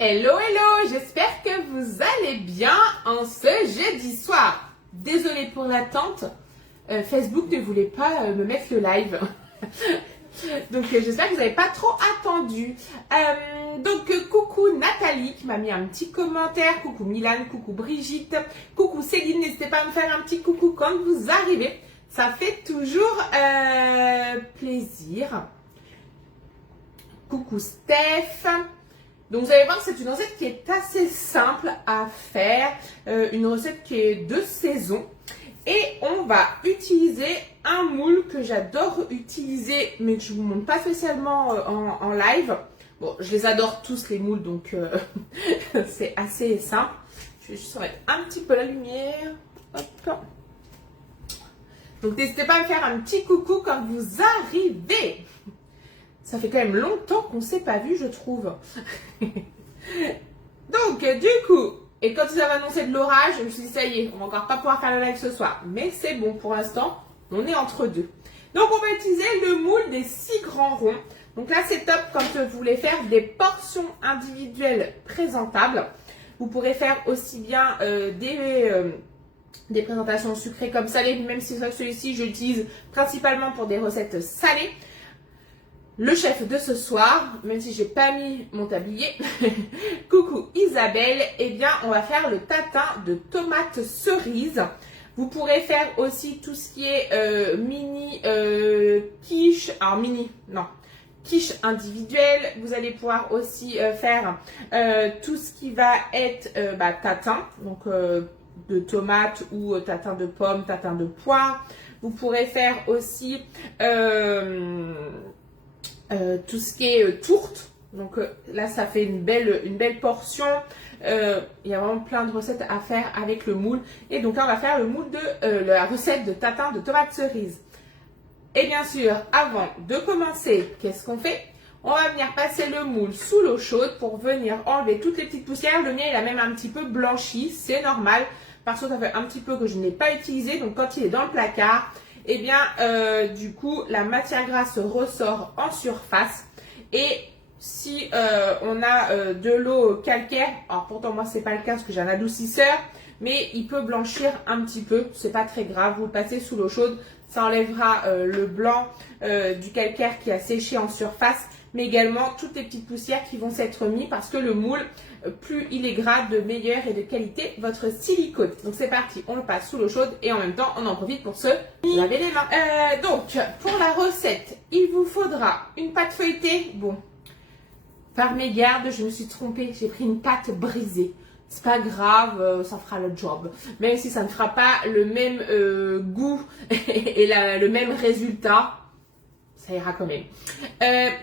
Hello, hello, j'espère que vous allez bien en ce jeudi soir. Désolée pour l'attente, Facebook ne voulait pas me mettre le live. Donc j'espère que vous n'avez pas trop attendu. Coucou Nathalie qui m'a mis un petit commentaire. Coucou Milan, coucou Brigitte, coucou Céline. N'hésitez pas à me faire un petit coucou quand vous arrivez. Ça fait toujours plaisir. Coucou Steph. Donc vous allez voir que c'est une recette qui est assez simple à faire, une recette qui est de saison. Et on va utiliser un moule que j'adore utiliser, mais que je ne vous montre pas spécialement en live. Bon, je les adore tous les moules, donc c'est assez simple. Je vais juste remettre un petit peu la lumière. Hop. Donc n'hésitez pas à me faire un petit coucou quand vous arrivez. Ça fait quand même longtemps qu'on ne s'est pas vu, je trouve. Donc, du coup, et quand ils avaient annoncé de l'orage, je me suis dit, ça y est, on va encore pas pouvoir faire le live ce soir. Mais c'est bon, pour l'instant, on est entre deux. Donc, on va utiliser le moule des 6 grands ronds. Donc là, c'est top quand vous voulez faire des portions individuelles présentables. Vous pourrez faire aussi bien des présentations sucrées comme salées, même si celui-ci, je l'utilise principalement pour des recettes salées. Le chef de ce soir, même si j'ai pas mis mon tablier, coucou Isabelle, eh bien on va faire le tatin de tomates cerises. Vous pourrez faire aussi tout ce qui est mini quiche, alors mini, non, quiche individuelle. Vous allez pouvoir aussi faire tout ce qui va être tatin, donc de tomates ou tatin de pommes, tatin de poire. Vous pourrez faire aussi tout ce qui est tourte. Donc là, ça fait une belle portion. Il y a vraiment plein de recettes à faire avec le moule. Et donc là, on va faire le moule de la recette de tatin de tomates cerises. Et bien sûr, avant de commencer, qu'est-ce qu'on fait? On va venir passer le moule sous l'eau chaude pour venir enlever toutes les petites poussières. Le mien, il a même un petit peu blanchi. C'est normal parce que ça fait un petit peu que je n'ai pas utilisé. Donc quand il est dans le placard, eh bien, du coup, la matière grasse ressort en surface. Et si on a de l'eau calcaire, alors pourtant moi c'est pas le cas parce que j'ai un adoucisseur, mais il peut blanchir un petit peu, c'est pas très grave. Vous le passez sous l'eau chaude, ça enlèvera le blanc du calcaire qui a séché en surface, mais également toutes les petites poussières qui vont s'être mises parce que le moule, plus il est gras, de meilleure et de qualité votre silicone. Donc c'est parti, on le passe sous l'eau chaude et en même temps on en profite pour se laver les mains. Donc pour la recette, il vous faudra une pâte feuilletée. Bon, par mégarde, je me suis trompée, j'ai pris une pâte brisée. C'est pas grave, ça fera le job. Même si ça ne fera pas le même goût et le même résultat, ça ira quand même.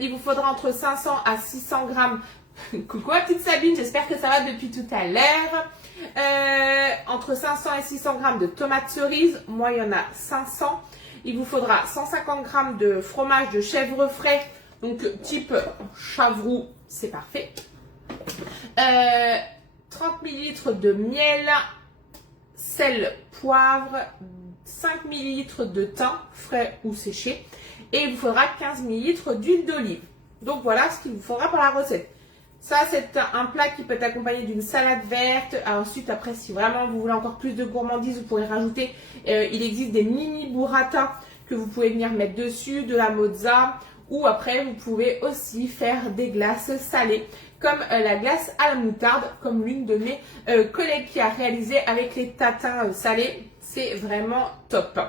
Il vous faudra entre 500 à 600 grammes. Coucou ma petite Sabine, j'espère que ça va depuis tout à l'heure. Entre 500 et 600 grammes de tomates cerises. Moi, il y en a 500. Il vous faudra 150 grammes de fromage de chèvre frais. Donc, type Chavroux, c'est parfait. 30 ml de miel, sel, poivre, 5 ml de thym, frais ou séché. Et il vous faudra 15 ml d'huile d'olive. Donc, voilà ce qu'il vous faudra pour la recette. Ça, c'est un plat qui peut être accompagné d'une salade verte. Ensuite, après, si vraiment vous voulez encore plus de gourmandise, vous pourrez rajouter, il existe des mini burrata que vous pouvez venir mettre dessus, de la mozza. Ou après, vous pouvez aussi faire des glaces salées, comme la glace à la moutarde, comme l'une de mes collègues qui a réalisé avec les tatins salés. C'est vraiment top.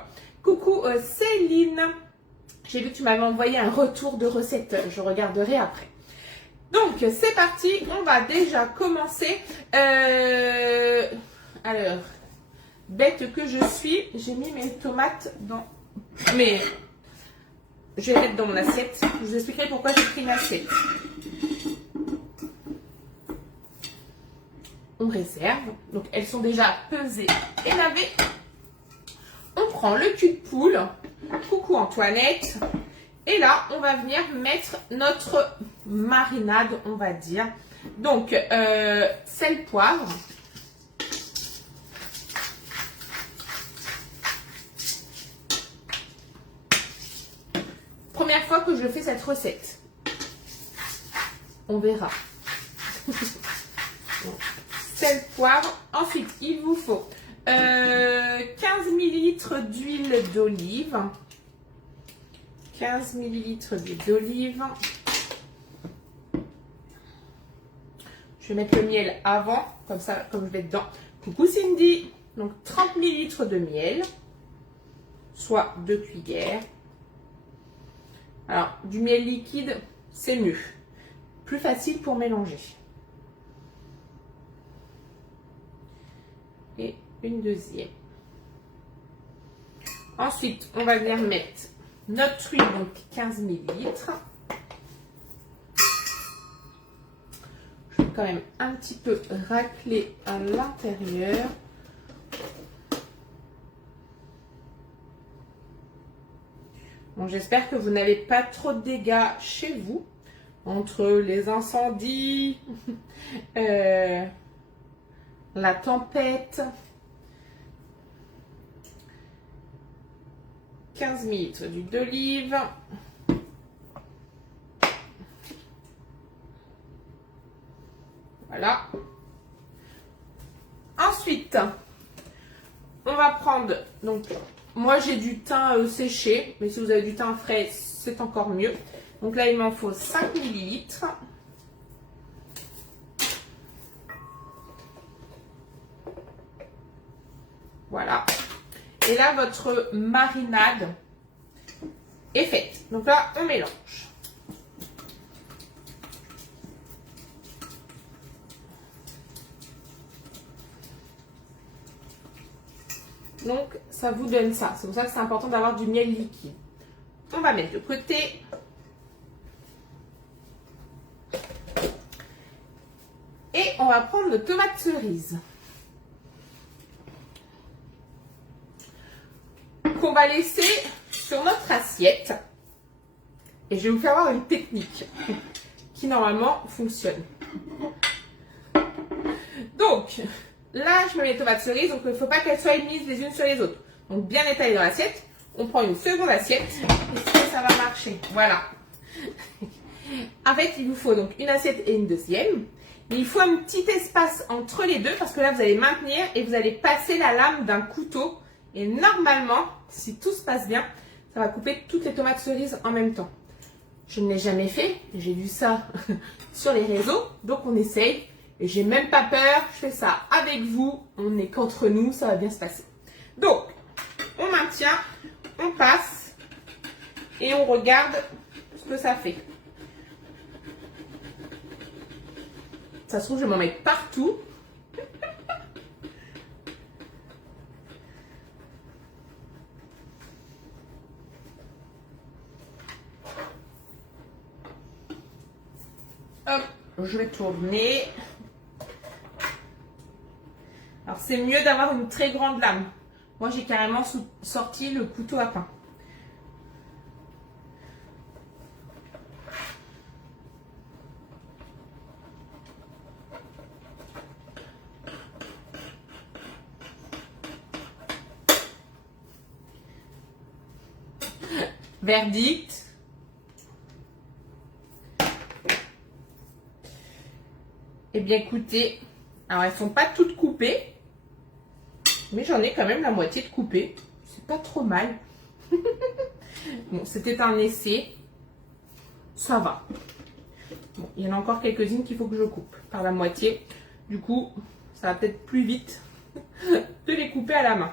Coucou Céline. J'ai vu que tu m'avais envoyé un retour de recette. Je regarderai après. Donc, c'est parti, on va déjà commencer. Alors, bête que je suis, j'ai mis mes tomates dans... Mais, je vais mettre dans mon assiette. Je vous expliquerai pourquoi j'ai pris une assiette. On réserve. Donc, elles sont déjà pesées et lavées. On prend le cul de poule. Coucou Antoinette. Et là, on va venir mettre notre marinade, on va dire. Donc, sel, poivre. Première fois que je fais cette recette. On verra. Donc, sel, poivre. Ensuite, il vous faut 15 ml d'huile d'olive. 15 ml d'huile d'olive. Je vais mettre le miel avant, comme ça, comme je vais dedans. Coucou Cindy. Donc 30 ml de miel, soit 2 cuillères. Alors, du miel liquide, c'est mieux. Plus facile pour mélanger. Et une deuxième. Ensuite, on va venir mettre notre huile, donc 15 ml. Je vais quand même un petit peu racler à l'intérieur. Bon, j'espère que vous n'avez pas trop de dégâts chez vous, entre les incendies, la tempête. 15 ml d'huile d'olive. Voilà. Ensuite, on va prendre, donc, moi j'ai du thym séché, mais si vous avez du thym frais, c'est encore mieux. Donc là, il m'en faut 5 ml. Voilà. Et là, votre marinade est faite. Donc là, on mélange. Donc, ça vous donne ça. C'est pour ça que c'est important d'avoir du miel liquide. On va mettre de côté. Et on va prendre le tomate cerise. Qu'on va laisser sur notre assiette. Et je vais vous faire voir une technique qui normalement fonctionne. Donc, là, je mets les tomates cerises, donc il ne faut pas qu'elles soient mises les unes sur les autres. Donc, bien étalées dans l'assiette. On prend une seconde assiette et ça va marcher. Voilà. En fait, il vous faut donc une assiette et une deuxième. Mais il faut un petit espace entre les deux parce que là, vous allez maintenir et vous allez passer la lame d'un couteau. Et normalement, si tout se passe bien, ça va couper toutes les tomates cerises en même temps. Je ne l'ai jamais fait. J'ai vu ça sur les réseaux. Donc, on essaye. Et j'ai même pas peur. Je fais ça avec vous. On n'est qu'entre nous. Ça va bien se passer. Donc, on maintient. On passe. Et on regarde ce que ça fait. Ça se trouve, je vais m'en mettre partout. Hop, je vais tourner. Alors, c'est mieux d'avoir une très grande lame. Moi, j'ai carrément sorti le couteau à pain. Verdict. Eh bien, écoutez, alors elles sont pas toutes coupées, mais j'en ai quand même la moitié de coupées. C'est pas trop mal. Bon, c'était un essai. Ça va. Bon, il y en a encore quelques-unes qu'il faut que je coupe par la moitié. Du coup, ça va peut-être plus vite de les couper à la main.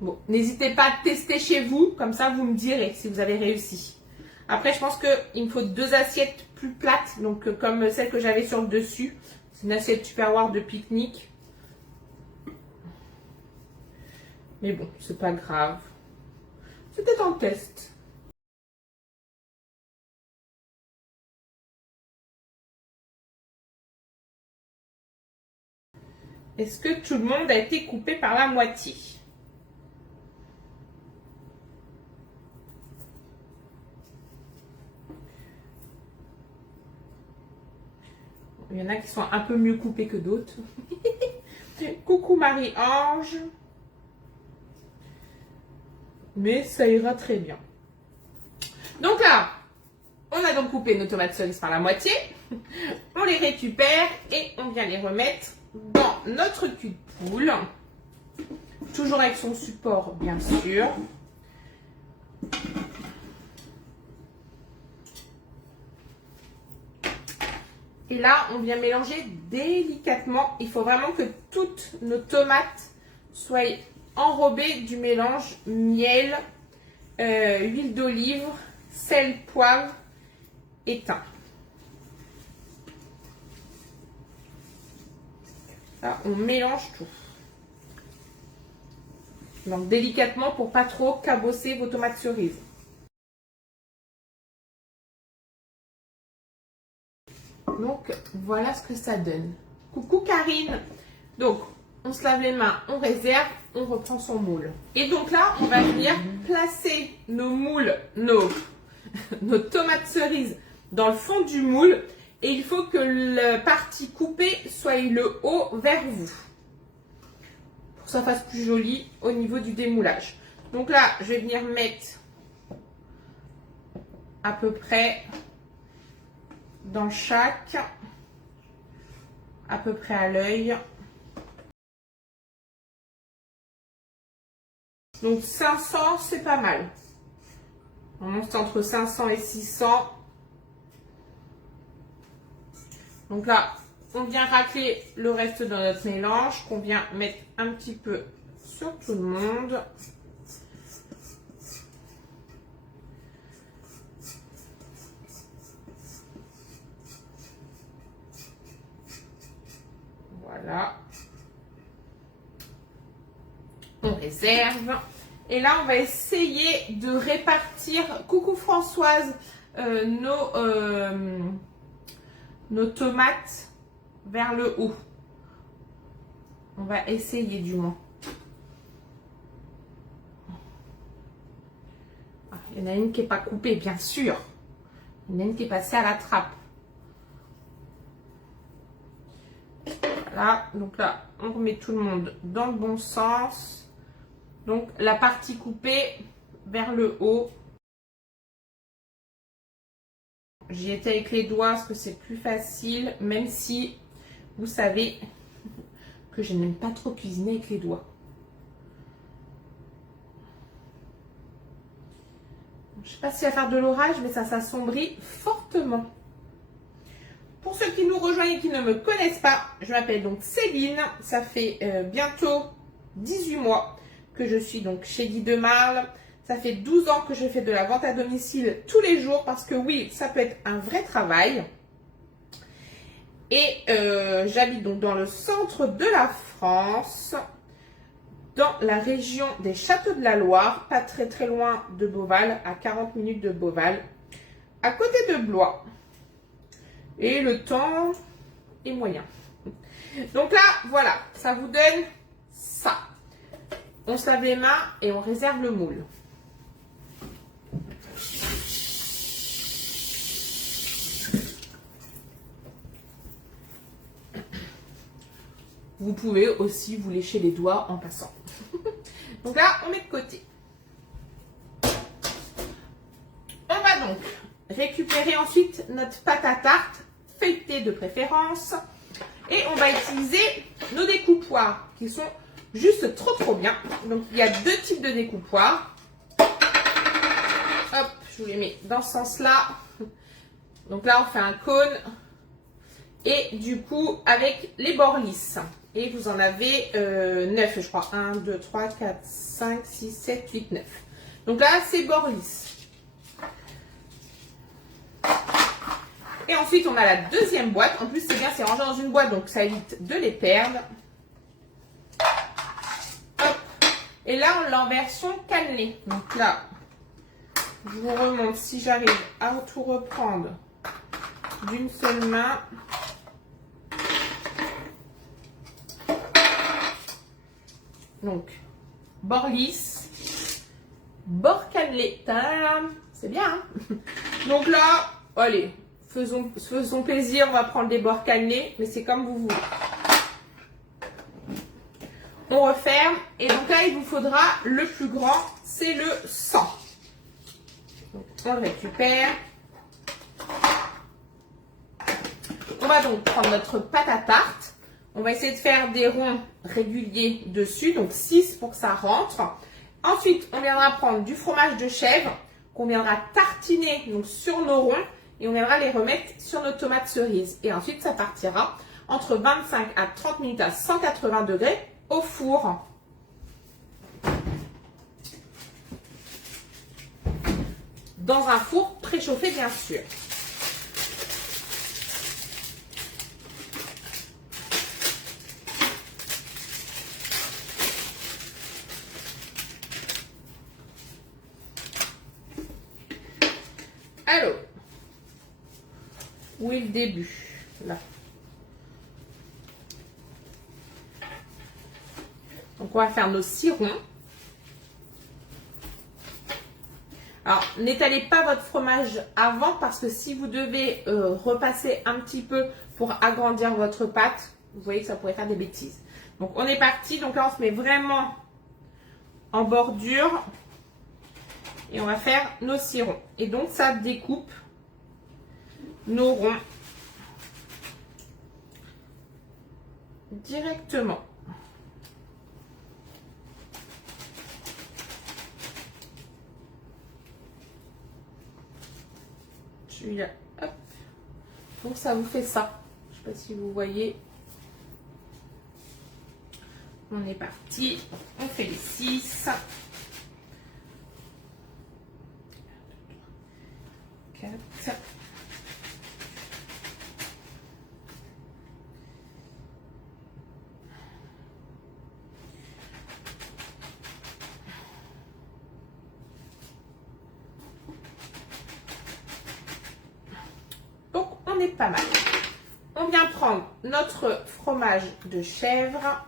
Bon, n'hésitez pas à tester chez vous, comme ça vous me direz si vous avez réussi. Après, je pense qu'il me faut 2 assiettes plus plates, donc comme celle que j'avais sur le dessus. C'est une assiette Tupperware de pique-nique. Mais bon, c'est pas grave. C'était un test. Est-ce que tout le monde a été coupé par la moitié ? Il y en a qui sont un peu mieux coupés que d'autres. Coucou Marie-Ange. Mais ça ira très bien. Donc là, on a donc coupé nos tomates cerises par la moitié. On On les récupère et on vient les remettre dans notre cul de poule. Toujours avec son support, bien sûr. Et là, on vient mélanger délicatement. Il faut vraiment que toutes nos tomates soient enrobées du mélange miel, huile d'olive, sel, poivre et thym. Là, on mélange tout. Donc délicatement pour pas trop cabosser vos tomates cerises. Donc voilà ce que ça donne. Coucou Karine. Donc on se lave les mains, on réserve, on reprend son moule. Et donc là, on va venir placer nos moules, nos tomates cerises dans le fond du moule. Et il faut que la partie coupée soit le haut vers vous. Pour que ça fasse plus joli au niveau du démoulage. Donc là, je vais venir mettre à peu près dans chaque, à peu près à l'œil. Donc 500, c'est pas mal. On monte entre 500 et 600. Donc là, on vient racler le reste de notre mélange qu'on vient mettre un petit peu sur tout le monde. Voilà. On réserve. Et là, on va essayer de répartir, coucou Françoise, nos tomates vers le haut. On va essayer du moins. Il y en a une qui n'est pas coupée, bien sûr. Il y en a une qui est passée à la trappe. Voilà, donc là, on remet tout le monde dans le bon sens. Donc, la partie coupée vers le haut. J'y étais avec les doigts parce que c'est plus facile, même si vous savez que je n'aime pas trop cuisiner avec les doigts. Je ne sais pas si ça va faire de l'orage, mais ça s'assombrit fortement. Pour ceux qui nous rejoignent et qui ne me connaissent pas, je m'appelle donc Céline. Ça fait bientôt 18 mois que je suis donc chez Guy de Marle. Ça fait 12 ans que je fais de la vente à domicile tous les jours parce que oui, ça peut être un vrai travail. Et j'habite donc dans le centre de la France, dans la région des Châteaux de la Loire, pas très très loin de Beauval, à 40 minutes de Beauval, à côté de Blois. Et le temps est moyen. Donc là, voilà, ça vous donne ça. On se lave les mains et on réserve le moule. Vous pouvez aussi vous lécher les doigts en passant. Donc là, on met de côté. On va donc récupérer ensuite notre pâte à tarte, feuilletée de préférence. Et on va utiliser nos découpoirs qui sont juste trop bien. Donc il y a deux types de découpoirs. Hop, je vous les mets dans ce sens-là. Donc là, on fait un cône. Et du coup, avec les bords lisses. Et vous en avez 9, je crois. 1, 2, 3, 4, 5, 6, 7, 8, 9. Donc là, c'est bords lisses. Et ensuite, on a la deuxième boîte. En plus, c'est bien, c'est rangé dans une boîte, donc ça évite de les perdre. Hop. Et là, on l'a en version cannelée. Donc là, je vous remonte si j'arrive à tout reprendre d'une seule main. Donc, bord lisse, bord cannelé. C'est bien, hein? Donc là, allez, faisons plaisir, on va prendre des bords cannelés, mais c'est comme vous voulez. On referme, et donc là, il vous faudra le plus grand, c'est le 100. Donc, on le récupère. On va va donc prendre notre pâte à tarte. On va essayer de faire des ronds réguliers dessus, donc 6 pour que ça rentre. Ensuite, on viendra prendre du fromage de chèvre qu'on viendra tartiner donc, sur nos ronds et on viendra les remettre sur nos tomates cerises. Et ensuite, ça partira entre 25 à 30 minutes à 180 degrés au four. Dans un four préchauffé, bien sûr. Alors, où est le début? Là. Donc, on va faire nos 6 ronds. Alors, n'étalez pas votre fromage avant parce que si vous devez repasser un petit peu pour agrandir votre pâte, vous voyez que ça pourrait faire des bêtises. Donc, on est parti. Donc là, on se met vraiment en bordure et on va faire nos 6 ronds. Et donc, ça découpe nos ronds directement. Celui-là, hop. Donc ça vous fait ça. Je ne sais pas si vous voyez. On est parti. On fait les 6. 4. Donc on est pas mal. On vient prendre notre fromage de chèvre.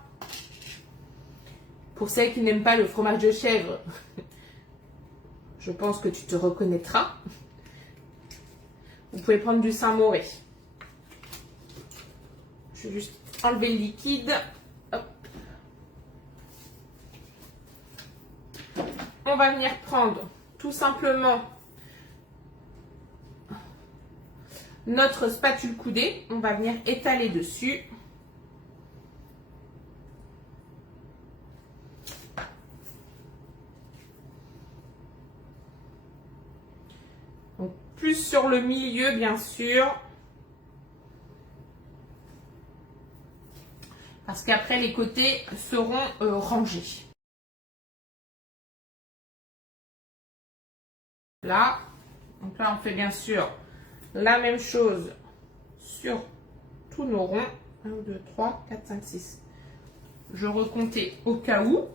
Pour celles qui n'aiment pas le fromage de chèvre, je pense que tu te reconnaîtras. Vous pouvez prendre du Saint-Mauré. Je vais juste enlever le liquide. Hop. On va venir prendre tout simplement notre spatule coudée. On va venir étaler dessus. Donc, plus sur le milieu, bien sûr. Parce qu'après, les côtés seront rangés. Là. Donc là, on fait bien sûr la même chose sur tous nos ronds. 1, 2, 3, 4, 5, 6. Je recomptais au cas où.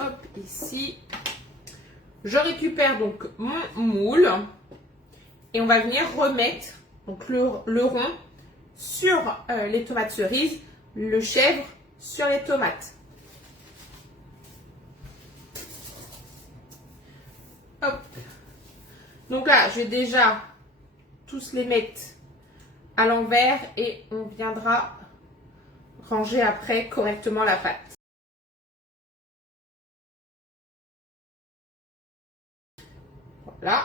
Hop, ici. Je récupère donc mon moule et on va venir remettre donc le rond sur les tomates cerises, le chèvre sur les tomates. Hop. Donc là, je vais déjà tous les mettre à l'envers et on viendra ranger après correctement la pâte. Voilà.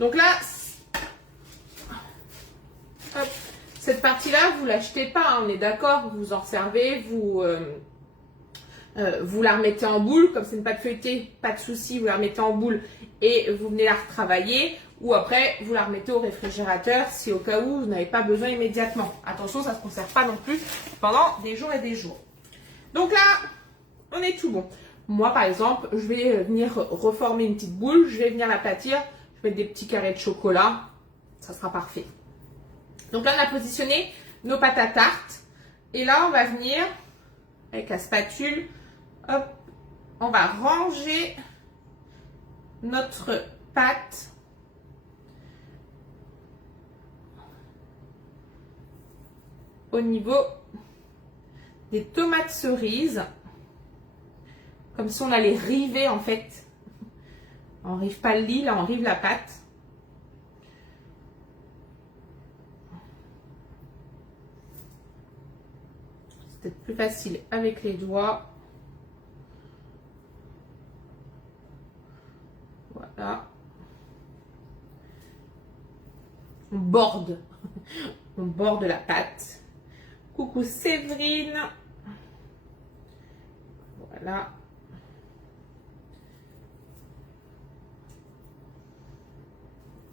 Donc là, hop, cette partie-là, vous ne l'achetez pas, hein, on est d'accord, vous en servez, vous la remettez en boule, comme c'est une pâte feuilletée, pas de souci, vous la remettez en boule et vous venez la retravailler, ou après vous la remettez au réfrigérateur si au cas où vous n'avez pas besoin immédiatement. Attention, ça ne se conserve pas non plus pendant des jours et des jours. Donc là, on est tout bon. Moi, par exemple, je vais venir reformer une petite boule, je vais venir l'aplatir, je vais mettre des petits carrés de chocolat, ça sera parfait. Donc là, on a positionné nos pâtes à tarte. Et là, on va venir, avec la spatule, hop, on va ranger notre pâte au niveau des tomates cerises. Comme si on allait river en fait. On rive pas le lit, là on rive la pâte. C'est peut-être plus facile avec les doigts. Voilà. On borde. On borde la pâte. Coucou Séverine. Voilà.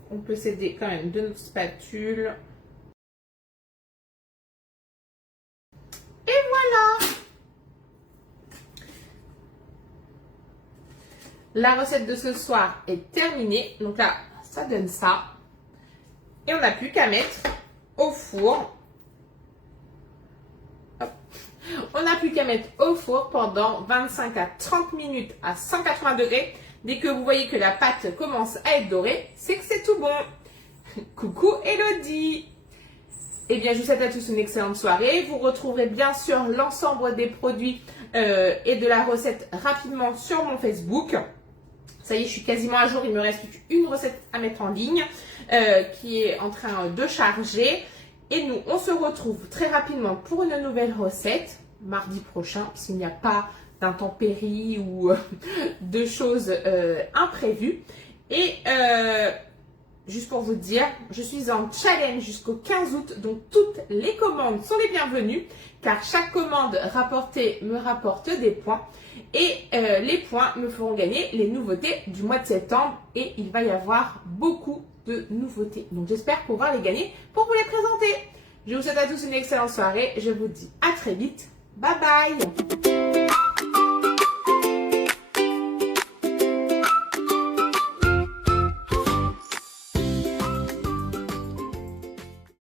On peut s'aider quand même de notre spatule. Et voilà! La recette de ce soir est terminée. Donc là, ça donne ça. Et on n'a plus qu'à mettre au four. Hop. On n'a plus qu'à mettre au four pendant 25 à 30 minutes à 180 degrés. Dès que vous voyez que la pâte commence à être dorée, c'est que c'est tout bon. Coucou Elodie. Eh bien, je vous souhaite à tous une excellente soirée. Vous retrouverez bien sûr l'ensemble des produits et de la recette rapidement sur mon Facebook. Ça y est, je suis quasiment à jour. Il me reste plus qu'une recette à mettre en ligne qui est en train de charger. Et nous, on se retrouve très rapidement pour une nouvelle recette mardi prochain, s'il n'y a pas d'intempéries ou de choses imprévues. Et juste pour vous dire, je suis en challenge jusqu'au 15 août, donc toutes les commandes sont les bienvenues, car chaque commande rapportée me rapporte des points. Et les points me feront gagner les nouveautés du mois de septembre. Et il va y avoir beaucoup de nouveautés. Donc j'espère pouvoir les gagner pour vous les présenter. Je vous souhaite à tous une excellente soirée. Je vous dis à très vite. Bye bye.